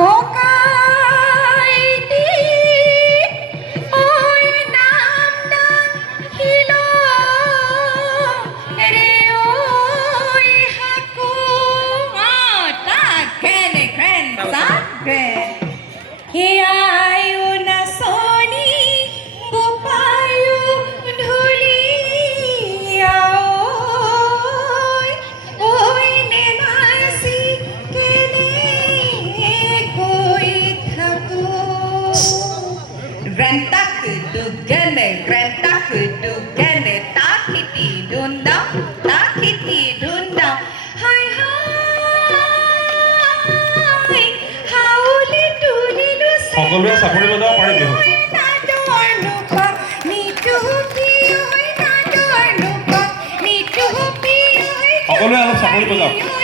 ককাইটি ওই নাম ডাকিল ৰে ওই হাকু তাক গ্ৰেণ্ড গ্ৰেণ্ড তাক গ্ৰেণ্ড আয়ু নাচনি গোপায়ু ধুলিয়া ওই নে নাচি কেনে গৈ থাকো গ্ৰেণ্টাক দুগেনে তাকিটি ধুন্দাম হাই হাই হাউলি তুলিলো সকলোৱে চাপৰি বজাব পাৰে বিহু সকলোৱে অলপ চাপৰি বজাওক